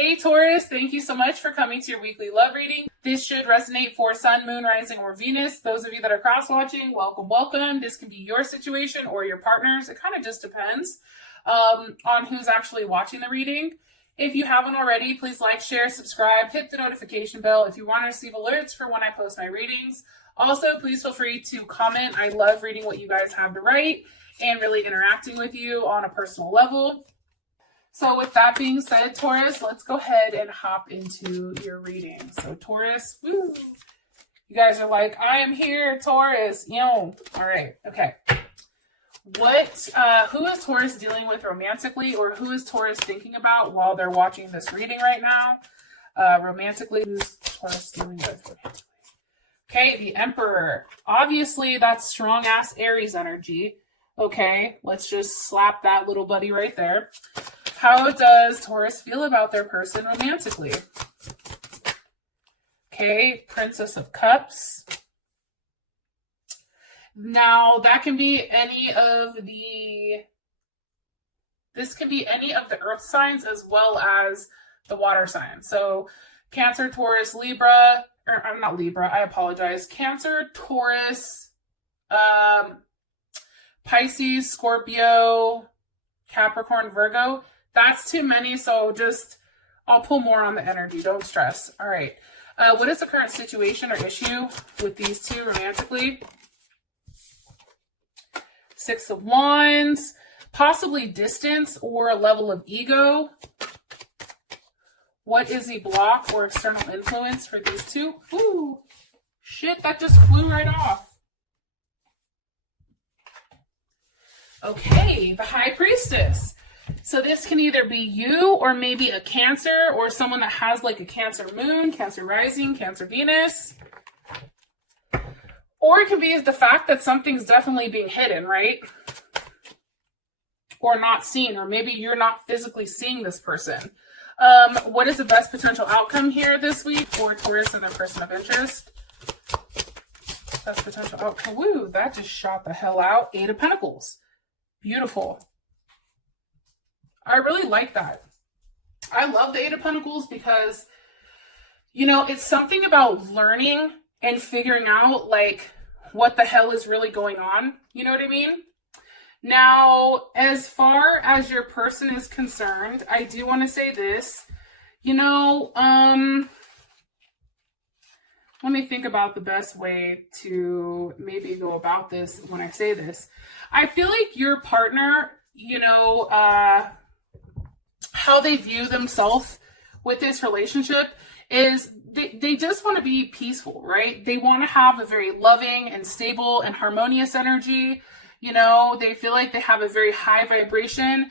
Hey Taurus, thank you so much for coming to your weekly love reading. This should resonate for Sun, Moon, Rising, or Venus. Those of you that are cross-watching, welcome, welcome. This can be your situation or your partner's. It kind of just depends on who's actually watching the reading. If you haven't already, please like, share, subscribe, hit the notification bell if you want to receive alerts for when I post my readings. Also, please feel free to comment. I love reading what you guys have to write and really interacting with you on a personal level. So with that being said, Taurus, let's go ahead and hop into your reading. So Taurus, woo, you guys are like, I am here, Taurus. All right, okay. Who is Taurus dealing with romantically, or who is Taurus thinking about while they're watching this reading right now? Romantically, who's Taurus dealing with romantically? Okay, the Emperor. Obviously, that's strong-ass Aries energy. Okay, let's just slap that little buddy right there. How does Taurus feel about their person romantically? Okay, Princess of Cups. Now, that can be this can be any of the earth signs as well as the water signs. So Cancer, Taurus, Libra, or I'm not Libra, I apologize. Cancer, Taurus, Pisces, Scorpio, Capricorn, Virgo. That's too many, so I'll pull more on the energy. Don't stress. All right. What is the current situation or issue with these two romantically? Six of Wands, possibly distance or a level of ego. What is the block or external influence for these two? Ooh, shit, that just flew right off. Okay, the High Priestess. So this can either be you or maybe a Cancer or someone that has like a Cancer moon, Cancer rising, Cancer Venus. Or it can be the fact that something's definitely being hidden, right? Or not seen, or maybe you're not physically seeing this person. What is the best potential outcome here this week for Taurus and their person of interest? Best potential outcome. Woo, that just shot the hell out. Eight of Pentacles. Beautiful. I really like that. I love the Eight of Pentacles because, it's something about learning and figuring out like what the hell is really going on. You know what I mean? Now, as far as your person is concerned, I do want to say this, let me think about the best way to maybe go about this when I say this. I feel like your partner, how they view themselves with this relationship is they just want to be peaceful, right? They want to have a very loving and stable and harmonious energy. They feel like they have a very high vibration.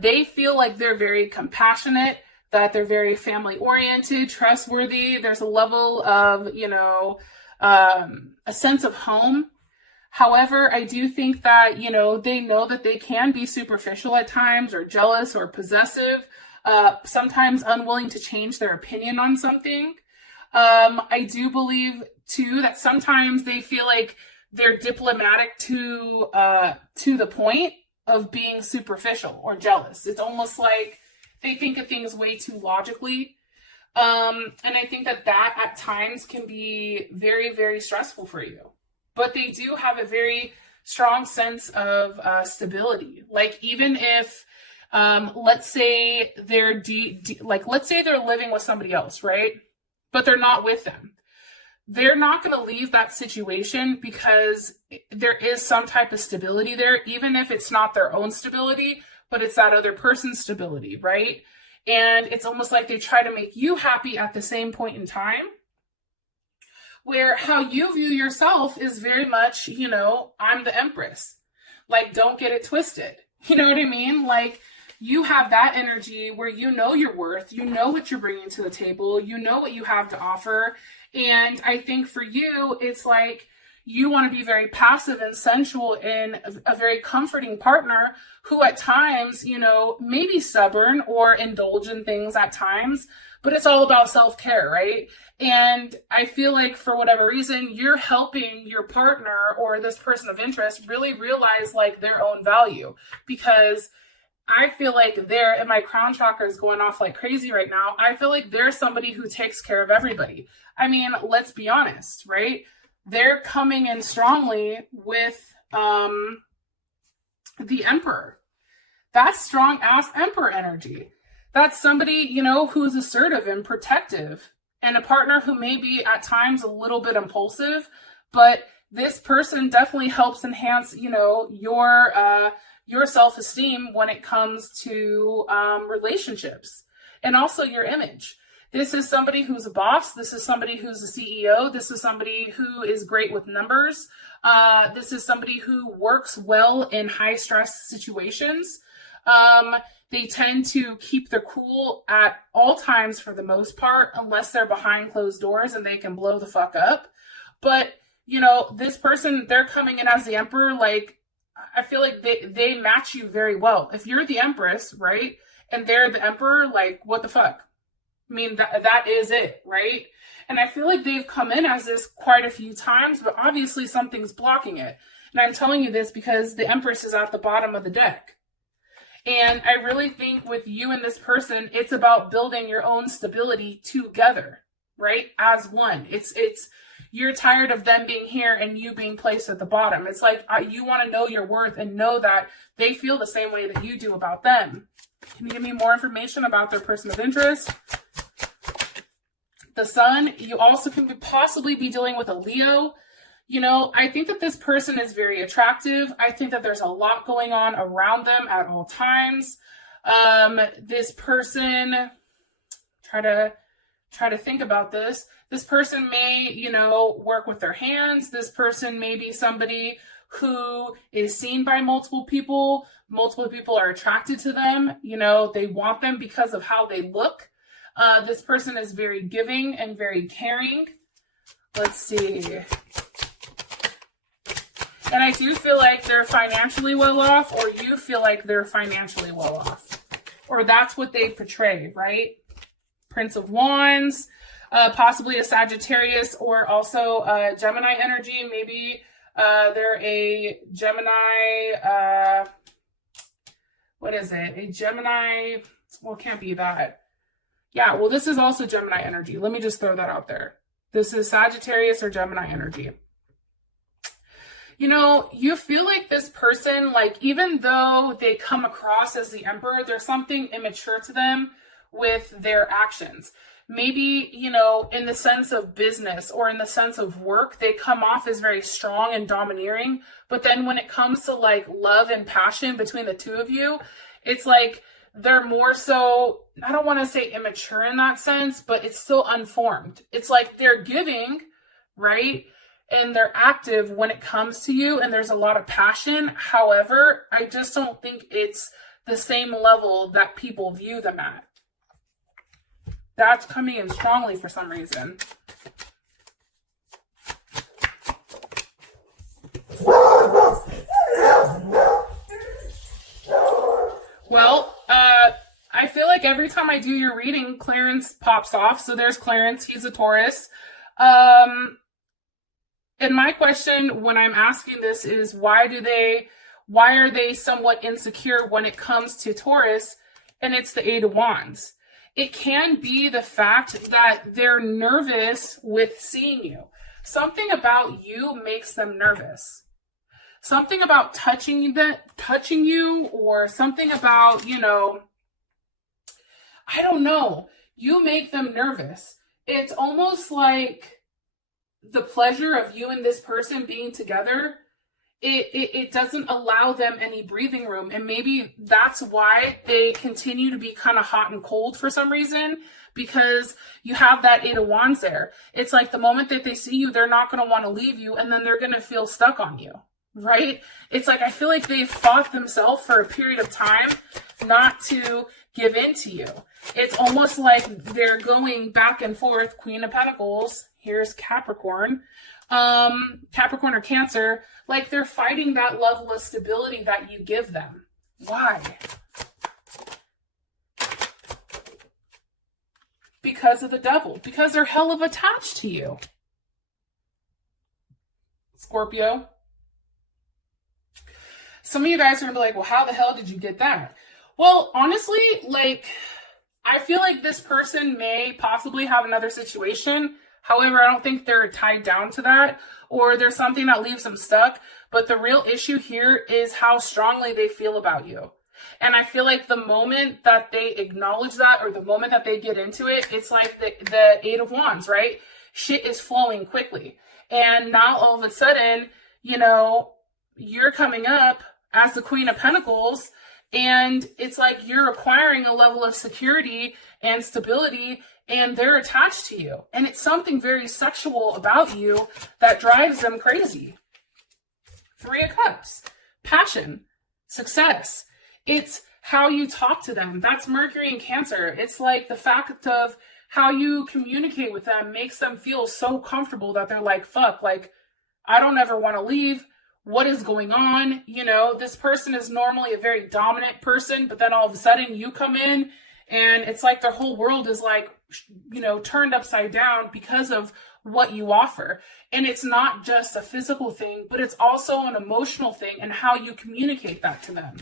They feel like they're very compassionate, that they're very family oriented, trustworthy. There's a level of, a sense of home. However, I do think that, they know that they can be superficial at times or jealous or possessive, sometimes unwilling to change their opinion on something. I do believe, too, that sometimes they feel like they're diplomatic to the point of being superficial or jealous. It's almost like they think of things way too logically. And I think that at times can be very, very stressful for you. But they do have a very strong sense of stability. Like even if, let's say they're let's say they're living with somebody else, right? But they're not with them. They're not going to leave that situation because there is some type of stability there, even if it's not their own stability, but it's that other person's stability, right? And it's almost like they try to make you happy at the same point in time. Where how you view yourself is very much, I'm the Empress. Like, don't get it twisted. You know what I mean? Like, you have that energy where you know your worth, you know what you're bringing to the table, you know what you have to offer. And I think for you, it's like you want to be very passive and sensual and a very comforting partner who at times, may be stubborn or indulge in things at times, but it's all about self-care, right? And I feel like for whatever reason, you're helping your partner or this person of interest really realize like their own value, because I feel like they're, and my crown chakra is going off like crazy right now. I feel like they're somebody who takes care of everybody. I mean, let's be honest, right? They're coming in strongly with the Emperor. That's strong ass Emperor energy. That's somebody, you know, who's assertive and protective, and a partner who may be at times a little bit impulsive, but this person definitely helps enhance, you know, your self-esteem when it comes to relationships, and also your image. This is somebody who's a boss. This is somebody who's a CEO. This is somebody who is great with numbers. This is somebody who works well in high stress situations. They tend to keep their cool at all times for the most part, unless they're behind closed doors and they can blow the fuck up. But, you know, this person, they're coming in as the Emperor. Like, I feel like they match you very well. If you're the Empress, right, and they're the Emperor, like, what the fuck? I mean, that is it, right? And I feel like they've come in as this quite a few times, but obviously something's blocking it. And I'm telling you this because the Empress is at the bottom of the deck. And I really think with you and this person, it's about building your own stability together, right? As one. It's you're tired of them being here and you being placed at the bottom. It's like you want to know your worth and know that they feel the same way that you do about them. Can you give me more information about their person of interest? The Sun, you also can possibly be dealing with a Leo. You know, I think that this person is very attractive. I think that there's a lot going on around them at all times. This person, try to think about this. This person may, you know, work with their hands. This person may be somebody who is seen by multiple people. Multiple people are attracted to them. You know, they want them because of how they look. This person is very giving and very caring. Let's see. And I do feel like they're financially well off, or you feel like they're financially well off. Or that's what they portray, right? Prince of Wands, possibly a Sagittarius, or also Gemini energy. Maybe they're a Gemini, what is it? A Gemini, well, it can't be that. Yeah, well, this is also Gemini energy. Let me just throw that out there. This is Sagittarius or Gemini energy. You know, you feel like this person, like, even though they come across as the Emperor, there's something immature to them with their actions. Maybe, you know, in the sense of business or in the sense of work, they come off as very strong and domineering. But then when it comes to like love and passion between the two of you, it's like they're more so, I don't want to say immature in that sense, but it's still unformed. It's like they're giving, right? And they're active when it comes to you, and there's a lot of passion. However, I just don't think it's the same level that people view them at. That's coming in strongly for some reason. Well, I feel like every time I do your reading, Clarence pops off. So there's Clarence, he's a Taurus. And my question when I'm asking this is why are they somewhat insecure when it comes to Taurus? And it's the Eight of Wands. It can be the fact that they're nervous with seeing you. Something about you makes them nervous. Something about touching you, or something about, you know, I don't know. You make them nervous. It's almost like the pleasure of you and this person being together, it doesn't allow them any breathing room. And maybe that's why they continue to be kind of hot and cold for some reason, because you have that Eight of Wands there. It's like the moment that they see you, they're not going to want to leave you, and then they're going to feel stuck on you, right? It's like I feel like they've fought themselves for a period of time not to give in to you. It's almost like they're going back and forth. Queen of Pentacles. Here's Capricorn. Capricorn or Cancer. Like they're fighting that level of stability that you give them. Why? Because of the Devil. Because they're hell of attached to you. Scorpio. Some of you guys are going to be like, well, how the hell did you get that? Well, honestly, like, I feel like this person may possibly have another situation. However, I don't think they're tied down to that, or there's something that leaves them stuck. But the real issue here is how strongly they feel about you. And I feel like the moment that they acknowledge that, or the moment that they get into it, it's like the Eight of Wands, right? Shit is flowing quickly. And now all of a sudden, you know, you're coming up as the Queen of Pentacles, and it's like you're acquiring a level of security and stability, and they're attached to you. And it's something very sexual about you that drives them crazy. Three of Cups, passion, success. It's how you talk to them. That's Mercury and Cancer. It's like the fact of how you communicate with them makes them feel so comfortable that they're like, fuck, like, I don't ever want to leave. What is going on? You know, this person is normally a very dominant person, but then all of a sudden you come in and it's like their whole world is like, you know, turned upside down because of what you offer. And it's not just a physical thing, but it's also an emotional thing, and how you communicate that to them.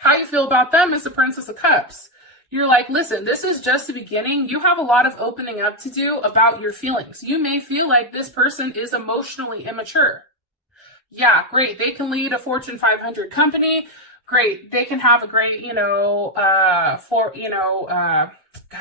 How you feel about them is the Princess of Cups. You're like, listen, this is just the beginning. You have a lot of opening up to do about your feelings. You may feel like this person is emotionally immature. Yeah, great. They can lead a Fortune 500 company. Great. They can have a great, God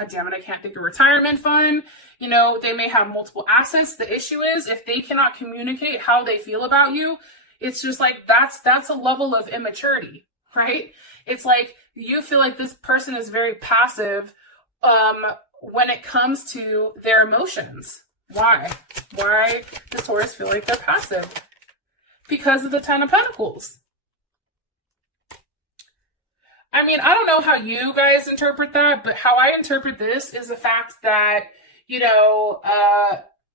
damn it, I can't think of retirement fund. You know, they may have multiple assets. The issue is if they cannot communicate how they feel about you, it's just like that's a level of immaturity, right? It's like you feel like this person is very passive when it comes to their emotions. Why? Why does Taurus feel like they're passive? Because of the Ten of Pentacles. I mean, I don't know how you guys interpret that, but how I interpret this is the fact that, you know,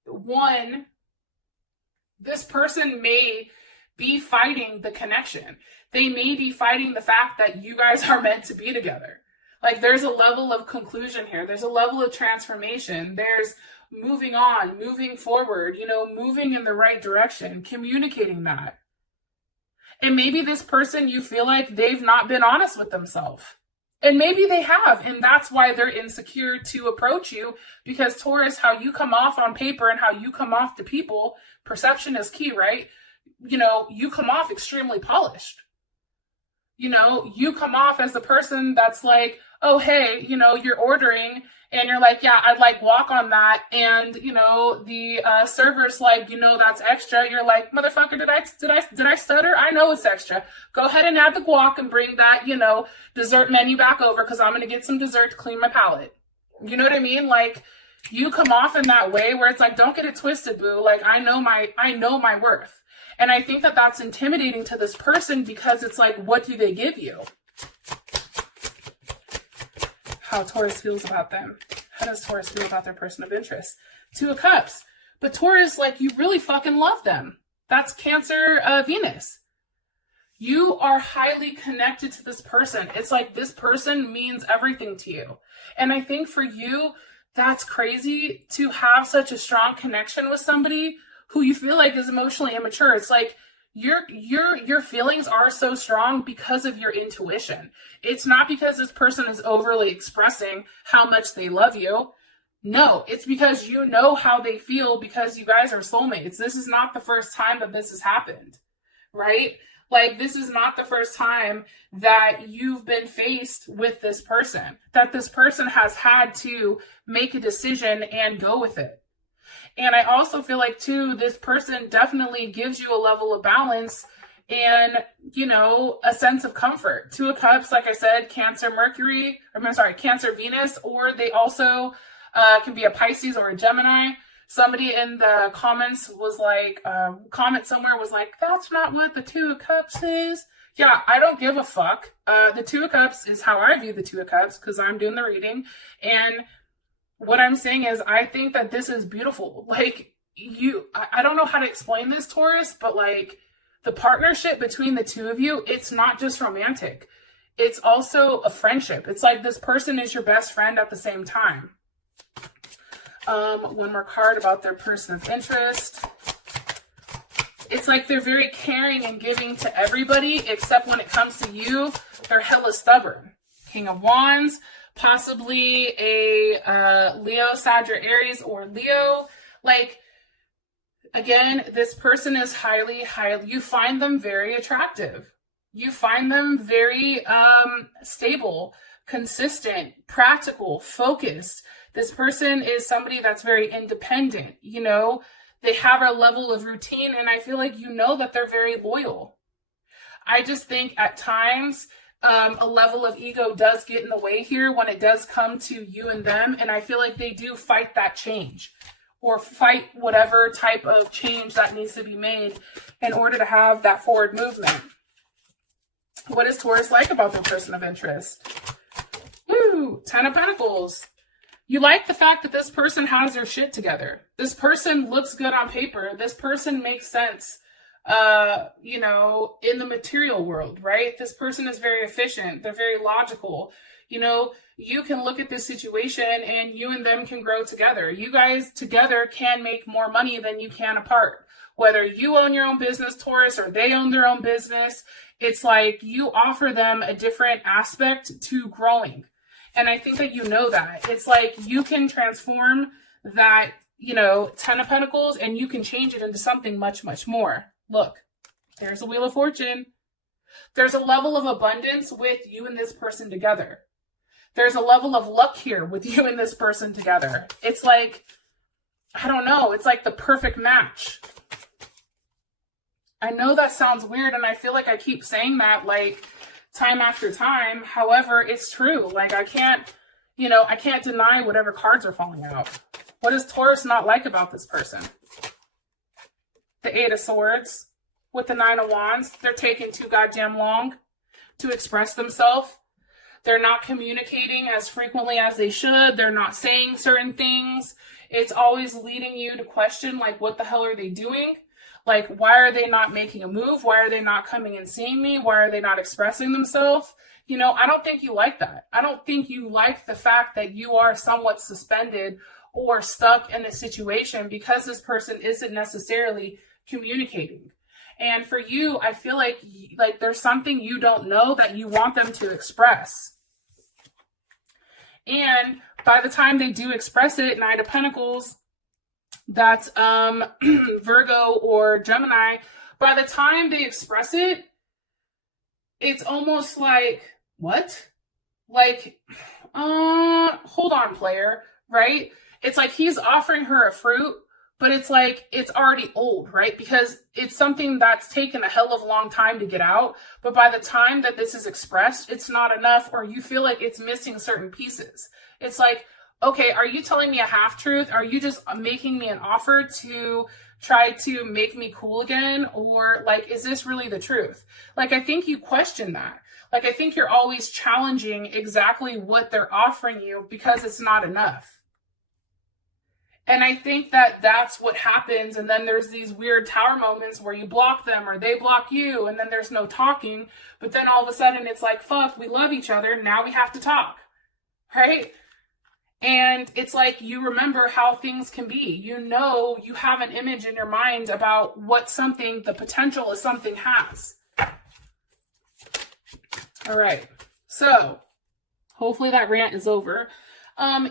one, this person may be fighting the connection. They may be fighting the fact that you guys are meant to be together. Like, there's a level of conclusion here. There's a level of transformation. There's moving on, moving forward, you know, moving in the right direction, communicating that. And maybe this person, you feel like they've not been honest with themselves. And maybe they have, and that's why they're insecure to approach you, because Taurus, how you come off on paper and how you come off to people, perception is key, right? You know, you come off extremely polished. You know, you come off as the person that's like, oh, hey, you know, you're ordering and you're like, yeah, I'd like guac on that. And, you know, the server's like, you know, that's extra. You're like, motherfucker, did I stutter? I know it's extra. Go ahead and add the guac and bring that, you know, dessert menu back over, because I'm going to get some dessert to clean my palate. You know what I mean? Like, you come off in that way where it's like, don't get it twisted, boo. Like, I know my worth. And I think that that's intimidating to this person, because it's like, what do they give you? How Taurus feels about them. How does Taurus feel about their person of interest? Two of Cups. But Taurus, like, you really fucking love them. That's Cancer, Venus. You are highly connected to this person. It's like this person means everything to you. And I think for you, that's crazy to have such a strong connection with somebody who you feel like is emotionally immature. It's like your feelings are so strong because of your intuition. It's not because this person is overly expressing how much they love you. No, it's because you know how they feel, because you guys are soulmates. This is not the first time that this has happened, right? Like, this is not the first time that you've been faced with this person, that this person has had to make a decision and go with it. And I also feel like, too, this person definitely gives you a level of balance and, you know, a sense of comfort. Two of Cups, like I said, Cancer Venus, or they also can be a Pisces or a Gemini. Somebody in the comments was like, comment somewhere was like, that's not what the Two of Cups is. Yeah, I don't give a fuck. The Two of Cups is how I view the Two of Cups, because I'm doing the reading. And what I'm saying is, I think that this is beautiful. Like, I don't know how to explain this, Taurus, but like, the partnership between the two of you, it's not just romantic. It's also a friendship. It's like this person is your best friend at the same time. One more card about their person of interest. it's like they're very caring and giving to everybody, except when it comes to you, they're hella stubborn. King of Wands, possibly a Leo, Sag, or Aries, or Leo. Like, again, this person is highly, you find them very attractive. You find them very stable, consistent, practical, focused. This person is somebody that's very independent, you know. They have a level of routine, and I feel like you know that they're very loyal. I just think at times a level of ego does get in the way here when it does come to you and them, and I feel like they do fight that change, or fight whatever type of change that needs to be made in order to have that forward movement. What is Taurus like about their person of interest? Woo! 10 of Pentacles. You like the fact that this person has their shit together. This person looks good on paper. This person makes sense, you know, in the material world, right? This person is very efficient. They're very logical. You know, you can look at this situation and you and them can grow together. You guys together can make more money than you can apart. Whether you own your own business, Taurus, or they own their own business, it's like you offer them a different aspect to growing. And I think that you know that. It's like you can transform that, you know, 10 of Pentacles, and you can change it into something much, much more. Look, there's a Wheel of Fortune. There's a level of abundance with you and this person together. There's a level of luck here with you and this person together. It's like, I don't know, it's like the perfect match. I know that sounds weird, and I feel like I keep saying that like time after time. However, it's true. Like, I can't, you know, I can't deny whatever cards are falling out. What does Taurus not like about this person? The 8 of Swords with the 9 of Wands. They're taking too goddamn long to express themselves. They're not communicating as frequently as they should. They're not saying certain things. It's always leading you to question, like, what the hell are they doing? Like, why are they not making a move? Why are they not coming and seeing me? Why are they not expressing themselves? You know, I don't think you like that. I don't think you like the fact that you are somewhat suspended or stuck in a situation because this person isn't necessarily communicating. And for you, I feel like there's something you don't know that you want them to express. And by the time they do express it, 9 of Pentacles, that's Virgo or Gemini, by the time they express it, it's almost like, what? Like, hold on, player, right? It's like he's offering her a fruit, but it's like it's already old, right? Because it's something that's taken a hell of a long time to get out, but by the time that this is expressed, it's not enough, or you feel like it's missing certain pieces. It's like, okay, are you telling me a half-truth? Are you just making me an offer to try to make me cool again? Or, like, is this really the truth? Like, I think you question that. Like, I think you're always challenging exactly what they're offering you because it's not enough. And I think that that's what happens. And then there's these weird tower moments where you block them or they block you, and then there's no talking. But then all of a sudden it's like, fuck, we love each other. Now we have to talk, right? And it's like you remember how things can be. You know, you have an image in your mind about what something, the potential of something has. All right. So hopefully that rant is over.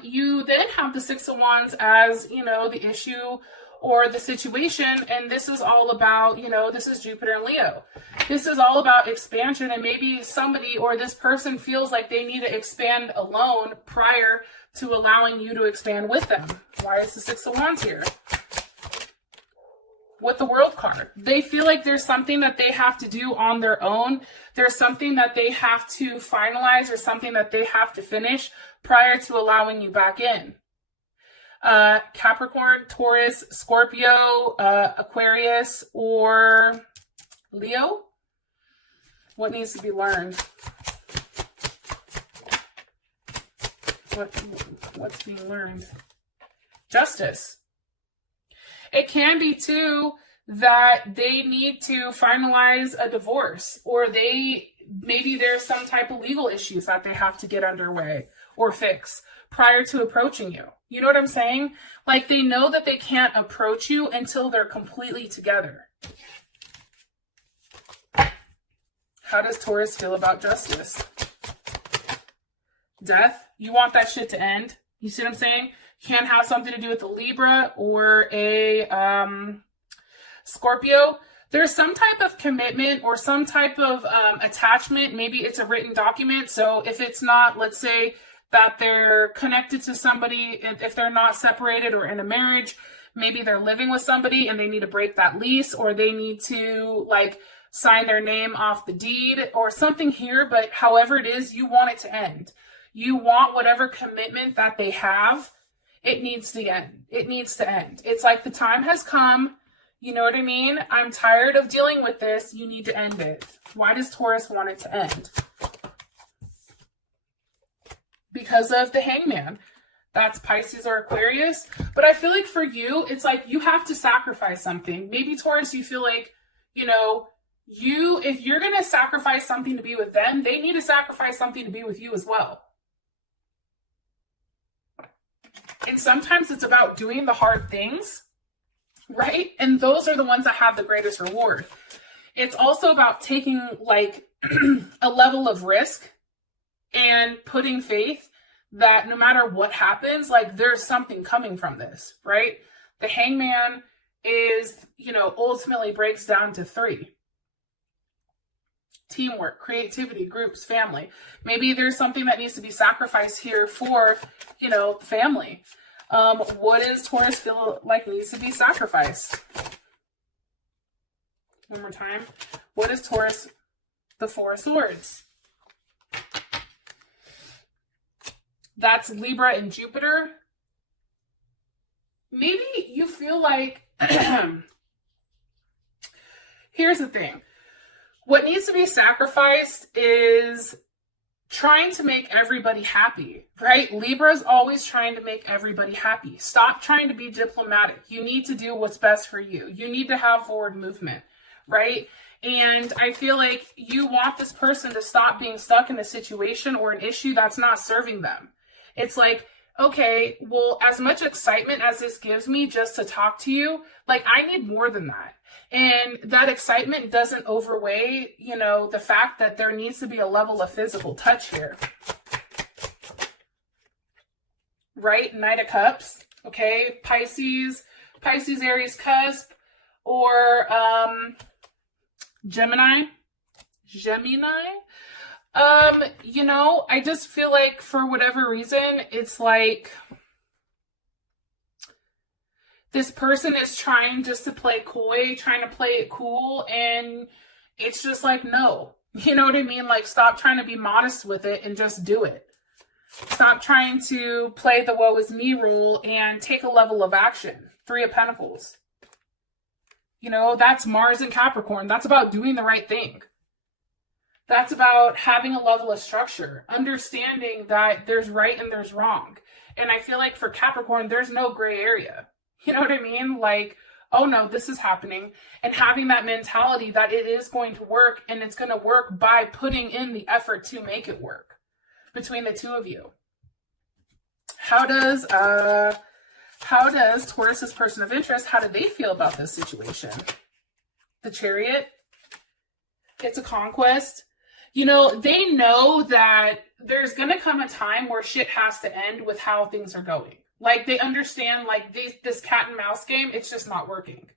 You then have the 6 of Wands as, you know, the issue or the situation. And this is all about, you know, this is Jupiter and Leo. This is all about expansion, and maybe somebody or this person feels like they need to expand alone prior to allowing you to expand with them. Why is the 6 of Wands here? With the World card. They feel like there's something that they have to do on their own. There's something that they have to finalize or something that they have to finish prior to allowing you back in. Capricorn, Taurus, Scorpio, Aquarius, or Leo? What needs to be learned? What's being learned? Justice. It can be too that they need to finalize a divorce, or maybe there's some type of legal issues that they have to get underway or fix prior to approaching you. You know what I'm saying? Like, they know that they can't approach you until they're completely together. How does Taurus feel about justice? Death. You want that shit to end. You see what I'm saying? Can have something to do with a Libra or a Scorpio. There's some type of commitment or some type of attachment. Maybe it's a written document. So if it's not, let's say that they're connected to somebody, if they're not separated or in a marriage, maybe they're living with somebody and they need to break that lease, or they need to like sign their name off the deed or something here. But however it is, you want it to end. You want whatever commitment that they have, it needs to end. It needs to end. It's like the time has come. You know what I mean? I'm tired of dealing with this. You need to end it. Why does Taurus want it to end? Because of the Hangman. That's Pisces or Aquarius. But I feel like for you, it's like you have to sacrifice something. Maybe Taurus, you feel like, you know, if you're going to sacrifice something to be with them, they need to sacrifice something to be with you as well. And sometimes it's about doing the hard things, right? And those are the ones that have the greatest reward. It's also about taking like a level of risk and putting faith that no matter what happens, like there's something coming from this, right? The Hangman is, you know, ultimately breaks down to 3. Teamwork, creativity, groups, family. Maybe there's something that needs to be sacrificed here for, you know, family. What does Taurus feel like needs to be sacrificed? One more time. What is Taurus? The 4 of Swords. That's Libra and Jupiter. Maybe you feel like, here's the thing. What needs to be sacrificed is trying to make everybody happy, right? Libra's always trying to make everybody happy. Stop trying to be diplomatic. You need to do what's best for you. You need to have forward movement, right? And I feel like you want this person to stop being stuck in a situation or an issue that's not serving them. It's like, okay, well, as much excitement as this gives me just to talk to you, like I need more than that. And that excitement doesn't overweigh, you know, the fact that there needs to be a level of physical touch here. Right? Knight of Cups. Okay. Pisces, Aries cusp, or Gemini. You know, I just feel like for whatever reason, it's like this person is trying just to play coy, trying to play it cool, and it's just like, no. You know what I mean? Like, stop trying to be modest with it and just do it. Stop trying to play the woe is me role and take a level of action. 3 of Pentacles. You know, that's Mars and Capricorn. That's about doing the right thing. That's about having a level of structure, understanding that there's right and there's wrong. And I feel like for Capricorn, there's no gray area. You know what I mean? Like, oh no, this is happening. And having that mentality that it is going to work, and it's going to work by putting in the effort to make it work between the 2 of you. How does Taurus's person of interest, how do they feel about this situation? The Chariot. It's a conquest. You know, they know that there's going to come a time where shit has to end with how things are going. Like, they understand, like, this cat and mouse game, it's just not working.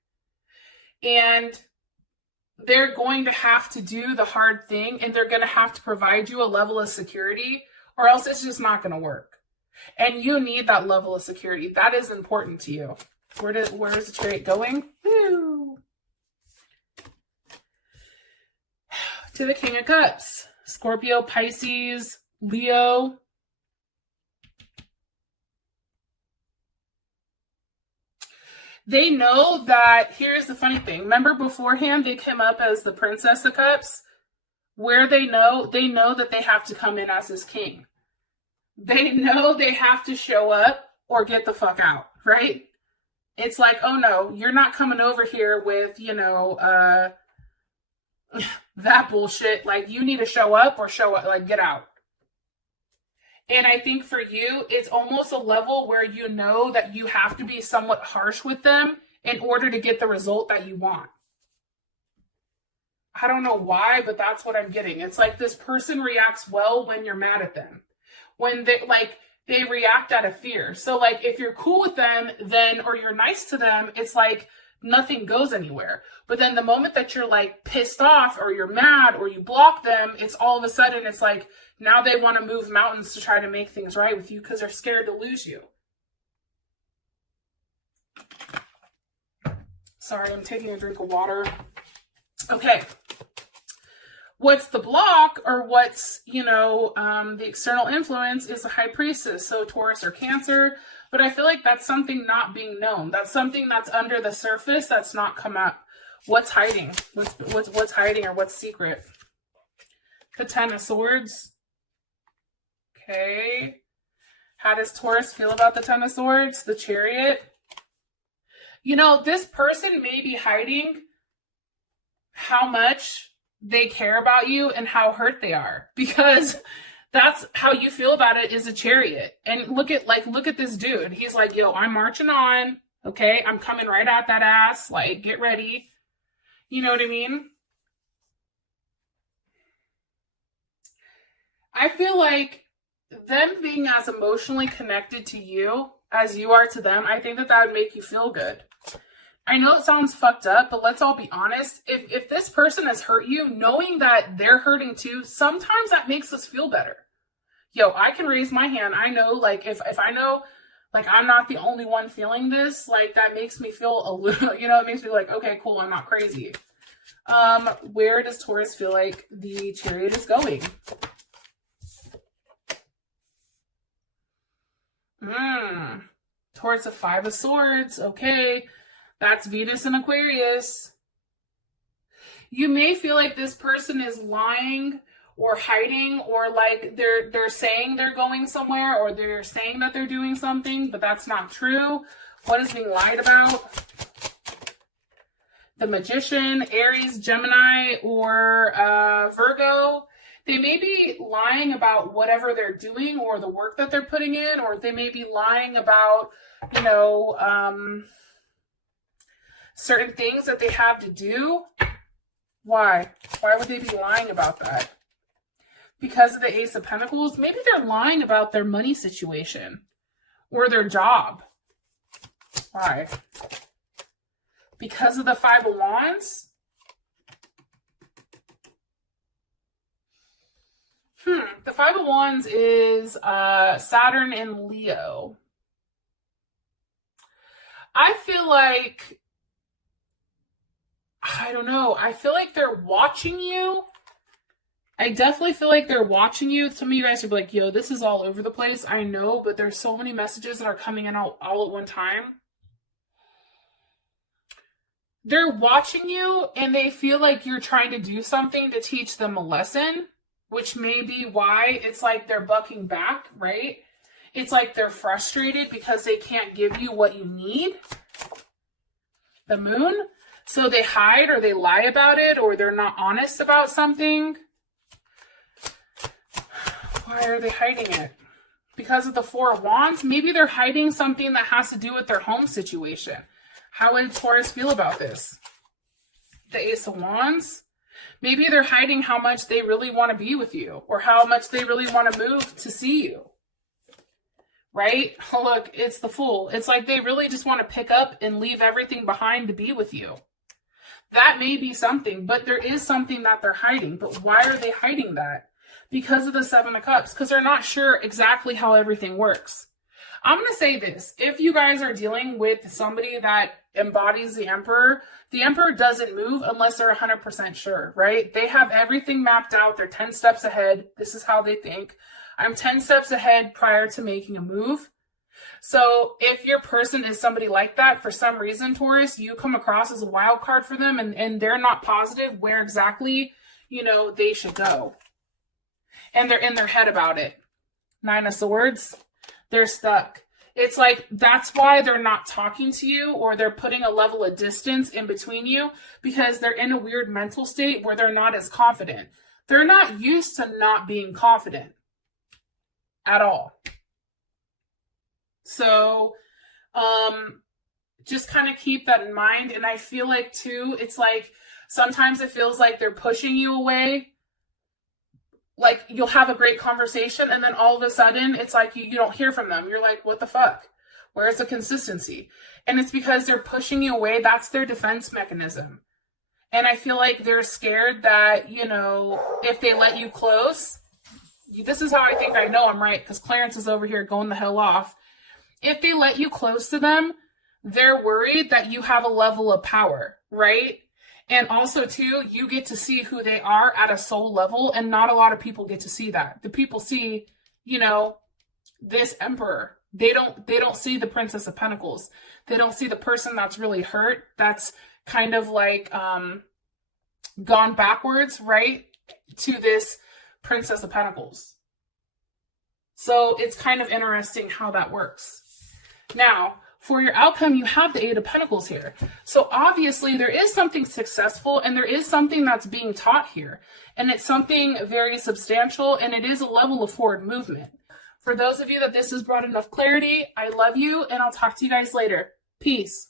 And they're going to have to do the hard thing, and they're going to have to provide you a level of security, or else it's just not going to work. And you need that level of security. That is important to you. Where is the Chariot going? Woo! To the King of Cups. Scorpio, Pisces, Leo. They know that, here's the funny thing. Remember beforehand, they came up as the Princess of Cups? Where they know that they have to come in as his king. They know they have to show up or get the fuck out, right? It's like, oh no, you're not coming over here with, you know, that bullshit. Like, you need to show up or show up, like, get out. And I think for you, it's almost a level where you know that you have to be somewhat harsh with them in order to get the result that you want. I don't know why, but that's what I'm getting. It's like this person reacts well when you're mad at them. When they react out of fear. So like if you're cool with them, then, or you're nice to them, it's like nothing goes anywhere. But then the moment that you're like pissed off or you're mad or you block them, it's all of a sudden it's like now they want to move mountains to try to make things right with you because they're scared to lose you. Sorry, I'm taking a drink of water. Okay. What's the block, or what's, the external influence is the High Priestess, so Taurus or Cancer. But I feel like that's something not being known. That's something that's under the surface that's not come up. What's hiding? What's hiding, or what's secret? The Ten of Swords. Okay. How does Taurus feel about the Ten of Swords? The Chariot. This person may be hiding how much they care about you and how hurt they are, because that's how you feel about it, is a Chariot. And look at this dude. He's like, yo, I'm marching on. Okay. I'm coming right at that ass. Like, get ready. You know what I mean? I feel like them being as emotionally connected to you as you are to them, I think that would make you feel good. I know it sounds fucked up, but let's all be honest. If this person has hurt you, knowing that they're hurting too, sometimes that makes us feel better. Yo, I can raise my hand. I know, like, if I know, like, I'm not the only one feeling this, like, that makes me feel a little, it makes me like, okay, cool, I'm not crazy. Where does Taurus feel like the Chariot is going? Towards the Five of Swords. Okay. That's Venus and Aquarius. You may feel like this person is lying or hiding, or like they're saying they're going somewhere, or they're saying that they're doing something, but that's not true. What is being lied about? The Magician, Aries, Gemini, or Virgo. They may be lying about whatever they're doing or the work that they're putting in, or they may be lying about, certain things that they have to do. Why? Why would they be lying about that? Because of the Ace of Pentacles? Maybe they're lying about their money situation or their job. Why? Because of the Five of Wands? The Five of Wands is Saturn and Leo. I feel like, I don't know. I feel like they're watching you. I definitely feel like they're watching you. Some of you guys are like, yo, this is all over the place. I know, but there's so many messages that are coming in all at one time. They're watching you and they feel like you're trying to do something to teach them a lesson, which may be why it's like they're bucking back, right? It's like they're frustrated because they can't give you what you need. The Moon. So they hide or they lie about it, or they're not honest about something. Why are they hiding it? Because of the Four of Wands? Maybe they're hiding something that has to do with their home situation. How would Taurus feel about this? The Ace of Wands? Maybe they're hiding how much they really want to be with you, or how much they really want to move to see you. Right? Oh, look, it's the Fool. It's like they really just want to pick up and leave everything behind to be with you. That may be something, but there is something that they're hiding. But why are they hiding that? Because of the Seven of Cups. Because they're not sure exactly how everything works. I'm going to say this. If you guys are dealing with somebody that embodies the Emperor doesn't move unless they're 100% sure, right? They have everything mapped out. They're 10 steps ahead. This is how they think. I'm 10 steps ahead prior to making a move. So if your person is somebody like that, for some reason, Taurus, you come across as a wild card for them, and they're not positive where exactly, they should go. And they're in their head about it. Nine of Swords. They're stuck. It's like, that's why they're not talking to you, or they're putting a level of distance in between you, because they're in a weird mental state where they're not as confident. They're not used to not being confident at all. So, just kind of keep that in mind. And I feel like too, it's like Sometimes it feels like they're pushing you away. Like you'll have a great conversation and then all of a sudden it's like you don't hear from them. You're like, what the fuck? Where's the consistency? And it's because they're pushing you away. That's their defense mechanism. And I feel like they're scared that, you know, if they let you close, this is how I think I know I'm right, because Clarence is over here going the hell off. If they let you close to them, they're worried that you have a level of power, right? And also, too, you get to see who they are at a soul level, and not a lot of people get to see that. The people see, you know, this emperor. They don't see the Princess of Pentacles. They don't see the person that's really hurt, that's kind of like gone backwards, right, to this Princess of Pentacles. So it's kind of interesting how that works. Now, for your outcome, you have the Eight of Pentacles here. So obviously there is something successful and there is something that's being taught here. And it's something very substantial and it is a level of forward movement. For those of you that this has brought enough clarity, I love you and I'll talk to you guys later. Peace.